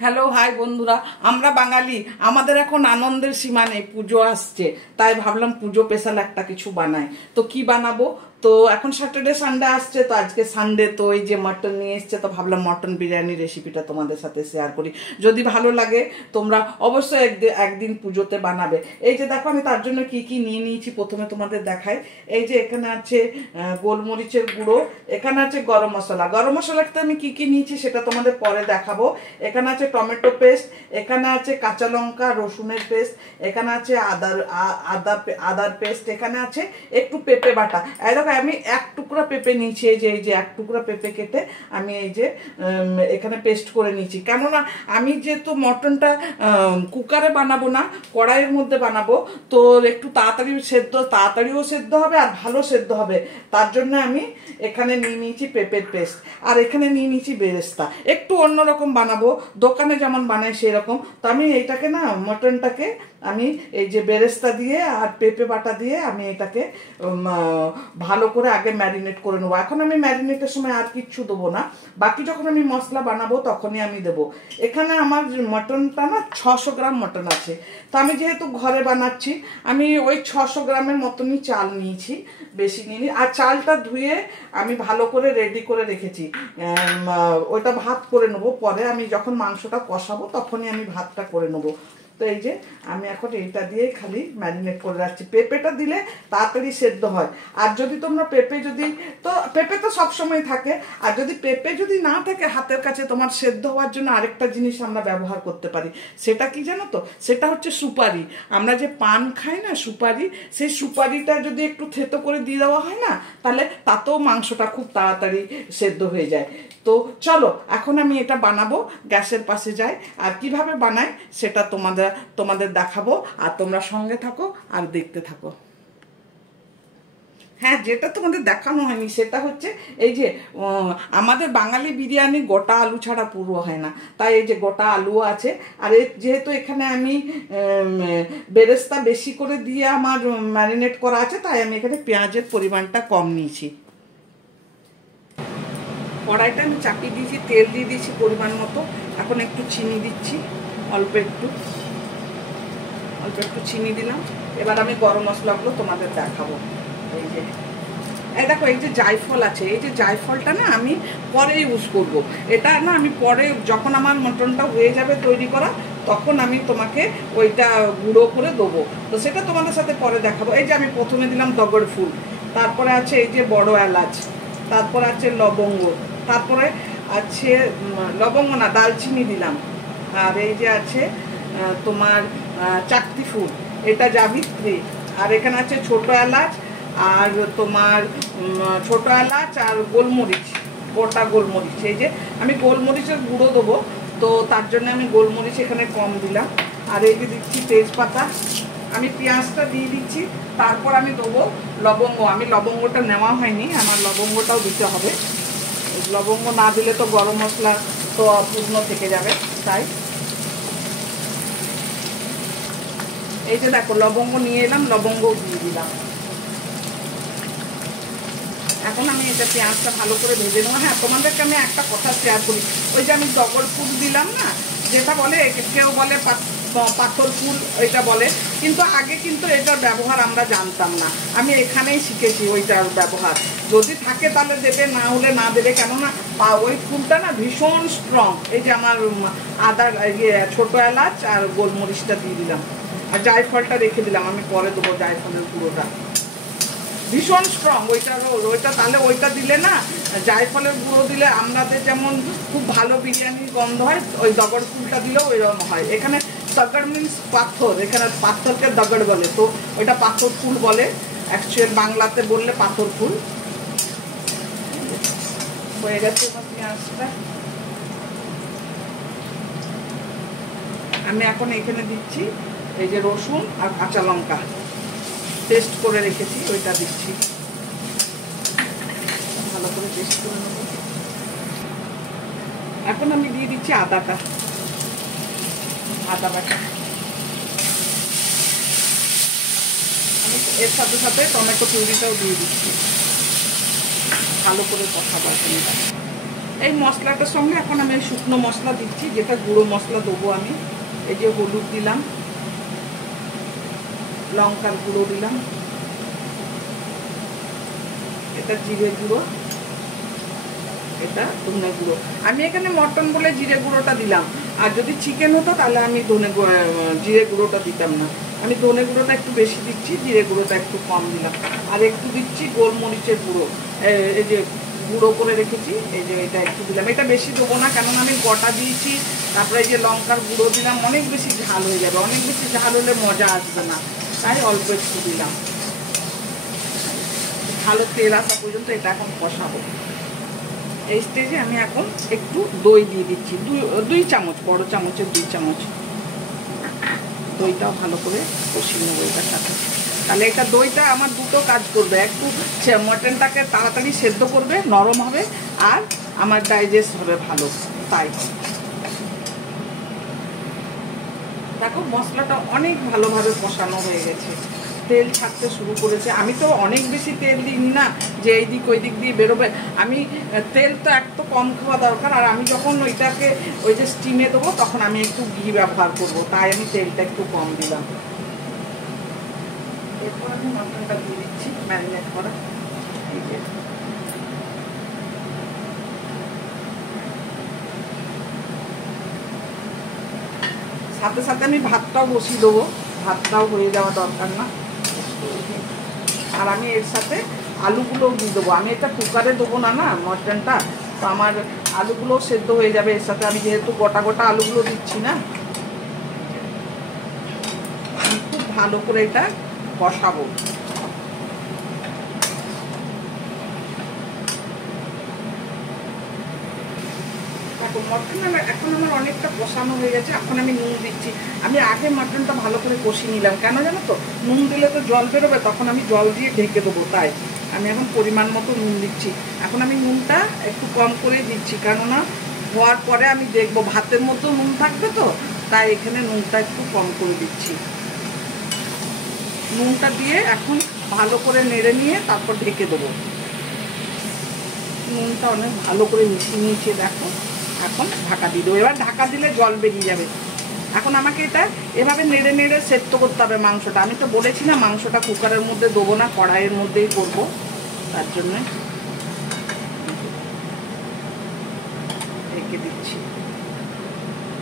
Hello hi বন্ধুরা, আমরা বাঙালি, আমাদের এখন আনন্দের সীমা নেই। পুজো আসছে, তাই ভাবলাম পুজো স্পেশাল একটা কিছু বানাই। তো কি বানাবো? তো এখন স্যাটারডে সানডে আসছে, তো আজকে সানডে, তো এই যে মাটন নিয়ে এসছে, তো ভাবলাম মটন বিরিয়ানি রেসিপিটা তোমাদের সাথে শেয়ার করি। যদি ভালো লাগে তোমরা অবশ্যই একদিন পুজোতে বানাবে। এই যে দেখো আমি তার জন্য কি কি নিয়ে নিয়েছি প্রথমে তোমাদের দেখাই। এই যে এখানে আছে গোলমরিচের গুঁড়ো, এখানে আছে গরম মশলা। গরম মশলাতে আমি কি কি নিয়েছি সেটা তোমাদের পরে দেখাবো। এখানে আছে টমেটো পেস্ট, এখানে আছে কাঁচা লঙ্কা রসুনের পেস্ট, এখানে আছে আদার পেস্ট, এখানে আছে একটু পেঁপে বাটা। এই দেখো আমি এক টুকরা পেঁপে নিয়েছি, এই যে এক টুকরা পেঁপে কেটে আমি এই যে এখানে পেস্ট করে নিয়েছি। কেননা আমি যেহেতু মটনটা কুকারে বানাবো না, কড়াইয়ের মধ্যে বানাবো, তো একটু তাড়াতাড়িও সেদ্ধ হবে আর ভালো সেদ্ধ হবে। তার জন্য আমি এখানে নিয়ে নিয়েছি পেঁপের পেস্ট, আর এখানে নিয়ে নিয়েছি বেরেস্তা। একটু অন্যরকম বানাবো, দোকানে যেমন বানায় সেই রকম। তো আমি এইটাকে না, মটনটাকে আমি এই যে বেরেস্তা দিয়ে আর পেঁপে বাটা দিয়ে আমি এটাকে ভালো করে আগে ম্যারিনেট করে নেবো। এখন আমি ম্যারিনেটের সময় আর কিচ্ছু দেবো না, বাকি যখন আমি মশলা বানাবো তখনই আমি দেবো। এখানে আমার মটনটা না 600 গ্রাম মটন আছে। তো আমি যেহেতু ঘরে বানাচ্ছি, আমি ওই 600 গ্রামের মতনই চাল নিয়েছি, বেশি নিইনি। আর চালটা ধুয়ে আমি ভালো করে রেডি করে রেখেছি। ওইটা ভাত করে নেবো পরে, আমি যখন মাংসটা কষাবো তখনই আমি ভাতটা করে নেবো। তো এই যে আমি এখন এইটা দিয়ে খালি ম্যারিনেট করে রাখছি। পেঁপেটা দিলে তাড়াতাড়ি সেদ্ধ হয়। আর যদি তোমরা পেঁপে তো সবসময় থাকে, আর যদি পেঁপে যদি না থাকে হাতের কাছে, তোমার সেদ্ধ হওয়ার জন্য আরেকটা জিনিস আমরা ব্যবহার করতে পারি। সেটা কি জানো তো? সেটা হচ্ছে সুপারি। আমরা যে পান খাই না, সুপারি, সেই সুপারিটা যদি একটু থেতো করে দিয়ে দেওয়া হয় না, তাহলে তাতেও মাংসটা খুব তাড়াতাড়ি সেদ্ধ হয়ে যায়। তো চলো এখন আমি এটা বানাবো, গ্যাসের পাশে যাই, আর কিভাবে বানাই সেটা তোমাদের দেখাবো। আর তোমরা সঙ্গে থাকো আর দেখতে থাকো। হ্যাঁ, যেটা তোমাদের দেখানো হয়নি সেটা হচ্ছে এই যে আমাদের বাঙালি বিরিয়ানি গোটা আলু ছাড়া পুরো হয় না, তাই এই যে গোটা আলু আছে। আর যেহেতু এখানে আমি বেরেস্তা বেশি করে দিয়ে আমার ম্যারিনেট করা আছে, তাই আমি এখানে পেঁয়াজের পরিমাণটা কম নিয়েছি। কড়াইটা আমি চাপিয়ে দিয়েছি, তেল দিয়ে দিয়েছি পরিমাণ মতো। এখন একটু চিনি দিচ্ছি, অল্প একটু চিনি দিলাম। এবার আমি গরম মশলাগুলো তোমাদের দেখাবো। এই দেখো, এই যে জায়ফল আছে, এই যে জায়ফলটা না আমি পরে ইউজ করবো। এটা না আমি পরে, যখন আমার মটনটা হয়ে যাবে তৈরি করা, তখন আমি তোমাকে ওইটা গুঁড়ো করে দেবো। তো সেটা তোমাদের সাথে পরে দেখাবো। এই যে আমি প্রথমে দিলাম ডগর ফুল, তারপরে আছে এই যে বড় এলাচ, তারপরে আছে লবঙ্গ, তারপরে আছে লবঙ্গ না, দালচিনি দিলাম। আর এই যে আছে তোমার চাকতি ফুল, এটা জাবিত্রী। আর এখানে আছে ছোট এলাচ, আর তোমার ছোট এলাচ আর গোলমরিচ, গোটা গোলমরিচ। এই যে আমি গোলমরিচের গুঁড়ো দেবো, তো তার জন্য আমি গোলমরিচ এখানে কম দিলাম। আর এই যে দিচ্ছি তেজপাতা, আমি পেঁয়াজটা দিয়ে দিচ্ছি। তারপর আমি দেবো লবঙ্গ। আমি লবঙ্গটা নেওয়া হয়নি, আমার লবঙ্গটাও দিতে হবে। লবঙ্গ না দিলে তো গরম মশলা তো অপূর্ণ থেকে যাবে, তাই এই যে দেখো লবঙ্গ নিয়ে এলাম, লবঙ্গ দিয়ে দিলাম। এখন আমি এটা পেঁয়াজটা ভালো করে ভেজে নেবো। হ্যাঁ, তোমাদেরকে আমি একটা কথা শেয়ার করি। ওই যে আমি ডগর ফুল দিলাম না, যেটা বলে, কেউ বলে পাথর ফুল, ওইটা বলে, কিন্তু আগে কিন্তু এটার ব্যবহার আমরা জানতাম না। আমি এখানেই শিখেছি ওইটার ব্যবহার। যদি থাকে তাহলে দেবে, না হলে না দেবে। কেননা ওই ফুলটা না ভীষণ স্ট্রং। এই যে আমার ছোটো এলাচ আর গোলমরিচটা দিয়ে দিলাম, আর জায়ফলটা রেখে দিলাম, আমি পরে দেবো জায়ফলের গুঁড়োটা। ভীষণ স্ট্রং ওইটা তাহলে ওইটা দিলে না, জায়ফলের গুঁড়ো দিলে আমাদের যেমন খুব ভালো বিরিয়ানির গন্ধ হয়, ওই দগর ফুলটা দিলেও ওইরকম হয়। এখানে দগড় মিন্স পাথর, এখানে পাথরকে দগড় বলে, তো ওইটা পাথর ফুল বলে। অ্যাকচুয়াল বাংলাতে বললে পাথর ফুল। হয়ে গেছে আমার পেঁয়াজটা। আমি এখন এখানে দিচ্ছি এই যে রসুন আর কাঁচা লঙ্কা পেস্ট করে রেখেছি, ওইটা দিচ্ছি। ভালো করে পেস্ট করে নেব। এখন আমি দিয়ে দিচ্ছি আদা বাটা। আমি এর সাথে সাথে টমেটো পিউরিটাও দিয়ে দিচ্ছি। ভালো করে কষাবো এটা। এই মশলাটার সঙ্গে এখন আমি শুকনো মশলা দিচ্ছি, যেটা গুঁড়ো মশলা দেবো আমি। এই যে হলুদ দিলাম, লঙ্কার গুঁড়ো দিলাম, এটা জিরে গুঁড়ো, এটা ধনে গুঁড়ো। আমি এখানে মটন বলে জিরে গুঁড়োটা দিলাম, আর যদি চিকেন হতো তাহলে আমি জিরে গুঁড়োটা দিতাম না। আমি ধনে গুঁড়োটা একটু বেশি দিচ্ছি, জিরে গুঁড়োটা একটু কম দিলাম। আর একটু দিচ্ছি গোলমরিচের গুঁড়ো, এই যে গুঁড়ো করে রেখেছি, এই যে এটা একটু দিলাম। এটা বেশি দেবো না, কেননা আমি গোটা দিয়েছি। তারপরে এই যে লঙ্কার গুঁড়ো দিলাম, অনেক বেশি ঝাল হয়ে যাবে, অনেক বেশি ঝাল হলে মজা আসবে না, তাই অল্প একটু দিলাম। ভালো তেল আসা পর্যন্ত এটা এখন কষাবো। এই স্টেজে আমি এখন একটু দই দিয়ে দিচ্ছি, দুই চামচ, বড় চামচের 2 চামচ। দইটাও ভালো করে কষিয়ে নেবো এটার সাথে। তাহলে এটা দইটা আমার দুটো কাজ করবে, একটু মটনটাকে তাড়াতাড়ি সেদ্ধ করবে, নরম হবে, আর আমার ডাইজেস্ট হবে ভালো। তাই দেখো মশলাটা অনেক ভালোভাবে কষানো হয়ে গেছে, তেল ছাড়তে শুরু করেছে। আমি তো অনেক বেশি তেল দিই না যে এই দিক ওই দিক দিয়ে বেরোবে। আমি তেল তো একটু কম খাওয়া দরকার, আর আমি যখন ওইটাকে ওই যে স্টিমে দেবো তখন আমি একটু ঘি ব্যবহার করব, তাই আমি তেলটা একটু কম দিলাম। এরপর আমি মটনটা দিয়ে দিচ্ছি ম্যারিনেট করা। এই যে সাথে সাথে আমি ভাতটাও বসিয়ে দেবো, ভাতটাও হয়ে যাওয়া দরকার না। আর আমি এর সাথে আলুগুলোও দিয়ে দেবো। আমি এটা কুকারে দেবো না, না মটনটা, তো আমার আলুগুলোও সেদ্ধ হয়ে যাবে এর সাথে। আমি যেহেতু গোটা গোটা আলুগুলো দিচ্ছি না, আমি খুব ভালো করে এটা কষাবো। মটন এখন আমার অনেকটা কষানো হয়ে গেছে, এখন আমি নুন দিচ্ছি। আমি আগে মটনটা ভালো করে কষিয়ে নিলাম, কেন জানো তো, নুন দিলে তো জল বেরোবে, তখন আমি জল দিয়ে ঢেকে দেবো, তাই আমি এখন পরিমাণ মতো নুন দিচ্ছি। এখন আমি নুনটা একটু কম করে দিচ্ছি, কেননা হওয়ার পরে আমি দেখবো ভাতের মতো নুন থাকবে, তো তাই এখানে নুনটা একটু কম করে দিচ্ছি। নুনটা দিয়ে এখন ভালো করে নেড়ে নিয়ে তারপর ঢেকে দেবো। নুনটা অনেক ভালো করে মিশিয়ে নিয়েছি, দেখো। এখন ঢাকা দিয়ে দেবো। এবার ঢাকা দিলে জল বেরিয়ে যাবে। এখন আমাকে এটা এভাবে নেড়ে নেড়ে সেদ্ধ করতে হবে মাংসটা। আমি তো বলেছি না মাংসটা কুকারের মধ্যে দেবো না, কড়াইয়ের মধ্যেই করবো, তার জন্যে ঢেকে দিচ্ছি।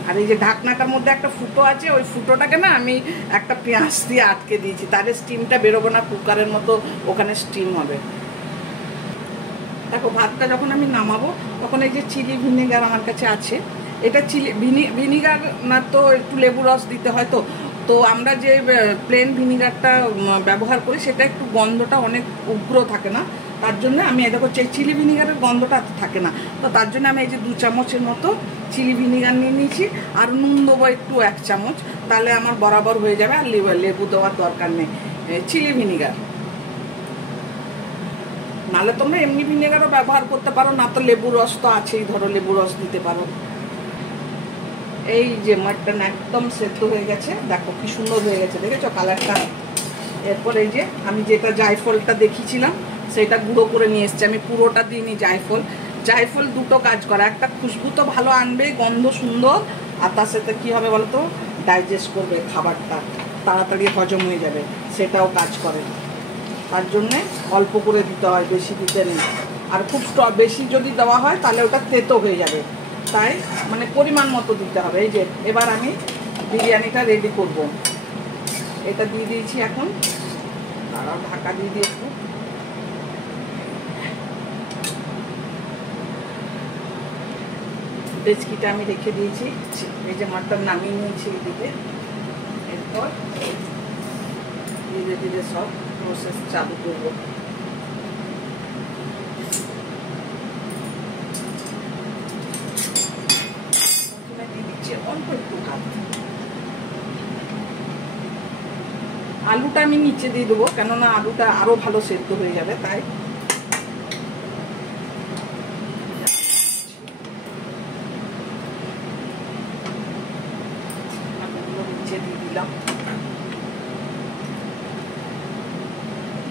আর এই যে ঢাকনাটার মধ্যে একটা ফুটো আছে, ওই ফুটোটাকে না আমি একটা পেঁয়াজ দিয়ে আটকে দিয়েছি, তাহলে স্টিমটা বেরোবে না, কুকারের মতো ওখানে স্টিম হবে। দেখো ভাতটা যখন আমি নামাবো তখন এই যে চিলি ভিনেগার আমার কাছে আছে, এটা চিলি ভিনিগার না, তো একটু লেবু রস দিতে হয়। তো আমরা যে প্লেন ভিনিগারটা ব্যবহার করি সেটা একটু গন্ধটা অনেক উগ্র থাকে না, তার জন্য আমি দেখো চিলি ভিনিগারের গন্ধটা থাকে না, তো তার জন্য আমি এই যে 2 চামচের মতো চিলি ভিনিগার নিয়ে নিয়েছি। আর নুন দেবো একটু 1 চামচ, তাহলে আমার বরাবর হয়ে যাবে। আর লেবু দেওয়ার দরকার নেই, চিলি ভিনিগার। নাহলে তোমরা এমনি ভিনেগারও ব্যবহার করতে পারো, না তো লেবু রস তো আছেই, ধরো লেবু রস দিতে পারো। এই যে মটন একদম সেদ্ধ হয়ে গেছে, দেখো কি সুন্দর হয়ে গেছে, দেখেছো কালারটা। এরপর এই যে আমি যেটা জায়ফলটা দেখিয়েছিলাম সেটা গুঁড়ো করে নিয়ে এসছি, আমি পুরোটা দিইনি। জায়ফল দুটো কাজ করা, একটা খুশবু তো ভালো আনবে, গন্ধ সুন্দর, আর তার সাথে কী হবে বলো তো, ডাইজেস্ট করবে খাবারটা, তাড়াতাড়ি হজম হয়ে যাবে, সেটাও কাজ করে। তার জন্যে অল্প করে দিতে হয়, বেশি দিতে নেই। আর খুব বেশি যদি দেওয়া হয় তাহলে ওটা তেতো হয়ে যাবে, তাই মানে পরিমাণ মতো দিতে হবে। এই যে এবার আমি বিরিয়ানিটা রেডি করব, এটা দিয়ে দিয়েছি এখন, আর ঢাকা দিয়ে দিয়ে একটু। ডেচকিটা আমি রেখে দিয়েছি, এই যে মটন নামিয়ে নিয়েছি এদিকে। এরপর ধীরে ধীরে সব প্রসেস চালু করবো। অল্প একটু ভাত, আলুটা আমি নিচে দিয়ে দেবো, কেননা আলুটা আরো ভালো সেদ্ধ হয়ে যাবে, তাই নিচে দিয়ে দিলাম,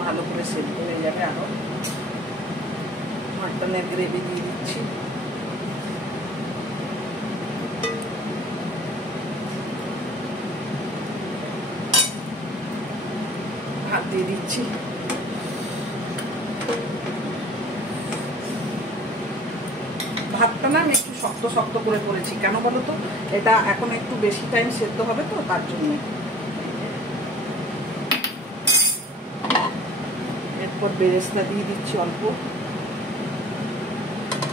ভালো করে সেদ্ধ হয়ে যাবে। আরো মটনের গ্রেভি দিয়ে দিচ্ছি, দিয়ে দিচ্ছি। ভাতটা না আমি একটু শক্ত শক্ত করে করেছি, কেন বলো তো, এটা এখন একটু বেশি টাইম সেদ্ধ হবে তো, তার জন্য। এরপর বেরেস্তা দিয়ে দিচ্ছি অল্প,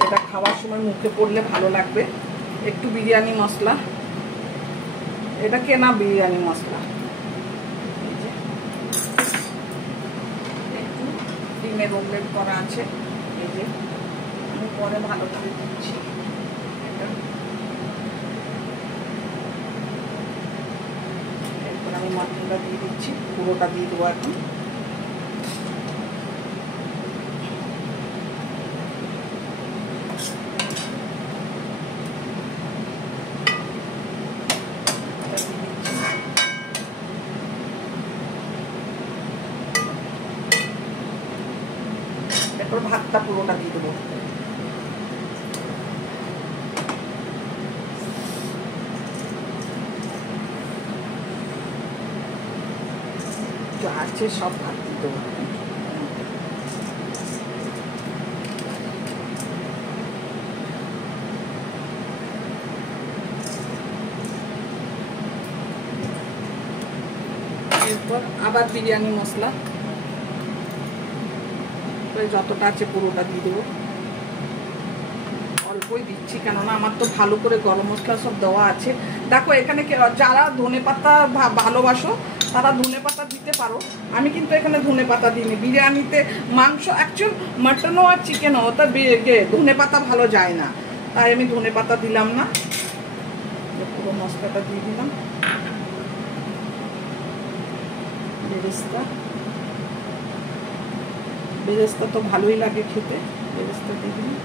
এটা খাওয়ার সময় মুখে পড়লে ভালো লাগবে। একটু বিরিয়ানি মশলা, এটা কেনা বিরিয়ানি মশলা, একটু ডিমের অমলেট করা আছে, এই যে আমি পরে ভালো করে দিচ্ছি। এরপর আমি মটনটা দিয়ে দিচ্ছি, পুরোটা দিয়ে দেবো এখন। এরপর ভাতটা পুরোটা দিয়ে দেবো। যা আছে সব ভাত দিয়ে দেবো। এরপর আবার বিরিয়ানি মশলা, যতটা আছে পুরোটা দিয়ে দেবো। অল্পই দিচ্ছি, কেননা আমার তো ভালো করে গরম মশলা সব দেওয়া আছে। দেখো এখানে যারা ধনেপাতা ভালোবাসো তারা ধনেপাতা দিতে পারো, আমি কিন্তু এখানে ধনেপাতা দিইনি। বিরিয়ানিতে মাংস, অ্যাকচুয়াল মাটনও আর চিকেনও, তা ধনেপাতা ভালো যায় না, তাই আমি ধনেপাতা দিলাম না। পুরো মশলাটা দিয়ে দিলাম। বেরেস্তা তো ভালোই লাগে খেতে, বেরেস্তা দিয়ে দিলাম।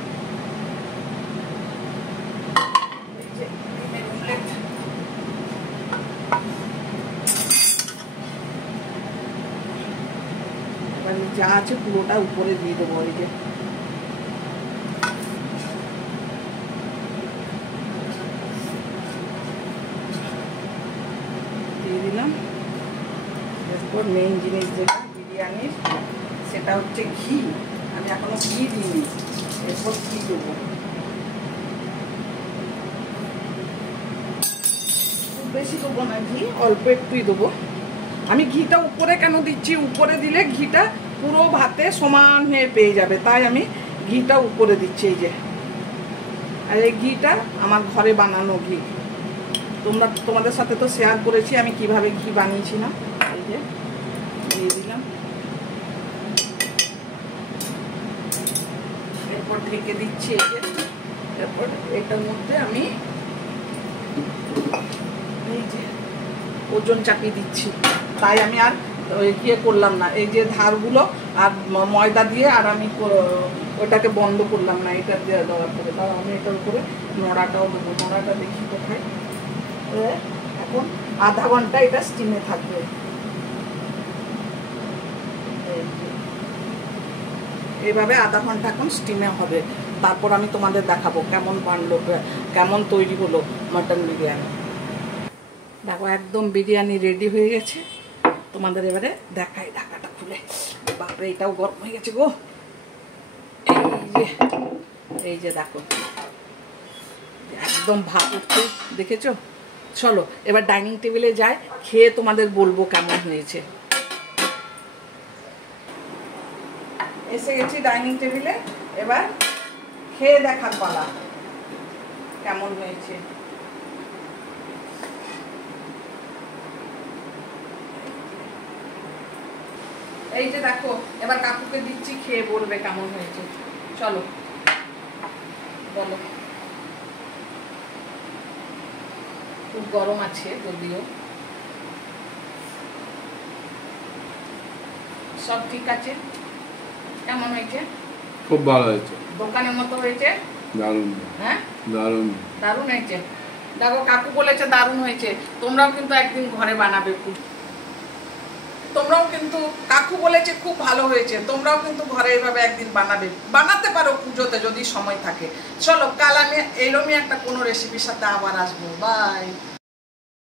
এবার যা আছে পুরোটা উপরে দিয়ে দেবো। এই যে দিয়ে দিলাম। এরপর মেইন জিনিস যেটা বিরিয়ানির, সেটা হচ্ছে ঘি। আমি এখনো ঘি দিইনি, এরপর ঘি দেবো। খুব বেশি দেবো না ঘি, অল্প একটুই দেবো। আমি ঘিটা উপরে কেন দিচ্ছি, উপরে দিলে ঘিটা পুরো ভাতে সমান হয়ে পেয়ে যাবে, তাই আমি ঘিটা উপরে দিচ্ছি। এই যে, আর এই ঘিটা আমার ঘরে বানানো ঘি, তোমাদের সাথে তো শেয়ার করেছি আমি কিভাবে ঘি বানিয়েছিলাম। এই যে দিয়ে দিলাম। এরপর ঢেকে দিচ্ছি। এই যে, এরপর এটার মধ্যে আমি এই যে ওজন চাপিয়ে দিচ্ছি, তাই আমি আর ইয়ে করলাম না, এই যে ধারগুলো আর ময়দা দিয়ে আর আমি ওটাকে বন্ধ করলাম না, এটা দেওয়ার পরে। তাও আমি এটার উপরে নোড়াটাও দেবো। নোড়াটা দেখি কোথায়। এখন আধা ঘন্টা এটা স্টিমে থাকবে। এইভাবে আধা ঘন্টা এখন স্টিমে হবে, তারপর আমি তোমাদের দেখাবো কেমন বানলো, কেমন তৈরি হলো মাটন বিরিয়ানি। দেখো একদম বিরিয়ানি রেডি হয়ে গেছে, তোমাদের এবারে দেখাই ঢাকাটা খুলে। বাপরে এটাও গরম হয়ে গেছে গো। এই যে দেখো একদম ভাপ উঠছে, দেখেছো? চলো এবার ডাইনিং টেবিলে যাই, খেয়ে তোমাদের বলবো কেমন হয়েছে। এসে গেছি ডাইনিং টেবিলে, এবার খেয়ে দেখার পালা কেমন হয়েছে। এই যে দেখো, এবার কাকুকে দিচ্ছি, খেয়ে বলবে কেমন হয়েছে। চলো বলো। খুব গরম আছে যদিও, সব ঠিক আছে। কেমন হয়েছে? খুব ভালো হয়েছে, দোকানের মতো হয়েছে। দারুণ। হ্যাঁ দারুণ দারুণ হয়েছে। দেখো কাকু বলেছে দারুণ হয়েছে, তোমরাও কিন্তু একদিন ঘরে বানাবে। তোমরাও কিন্তু, কাকু বলেছে খুব ভালো হয়েছে, তোমরাও কিন্তু ঘরে এইভাবে একদিন বানাতে পারো পুজোতে যদি সময় থাকে। চলো কাল আমি এরকমই একটা কোনো রেসিপির সাথে আবার আসবো। বাই।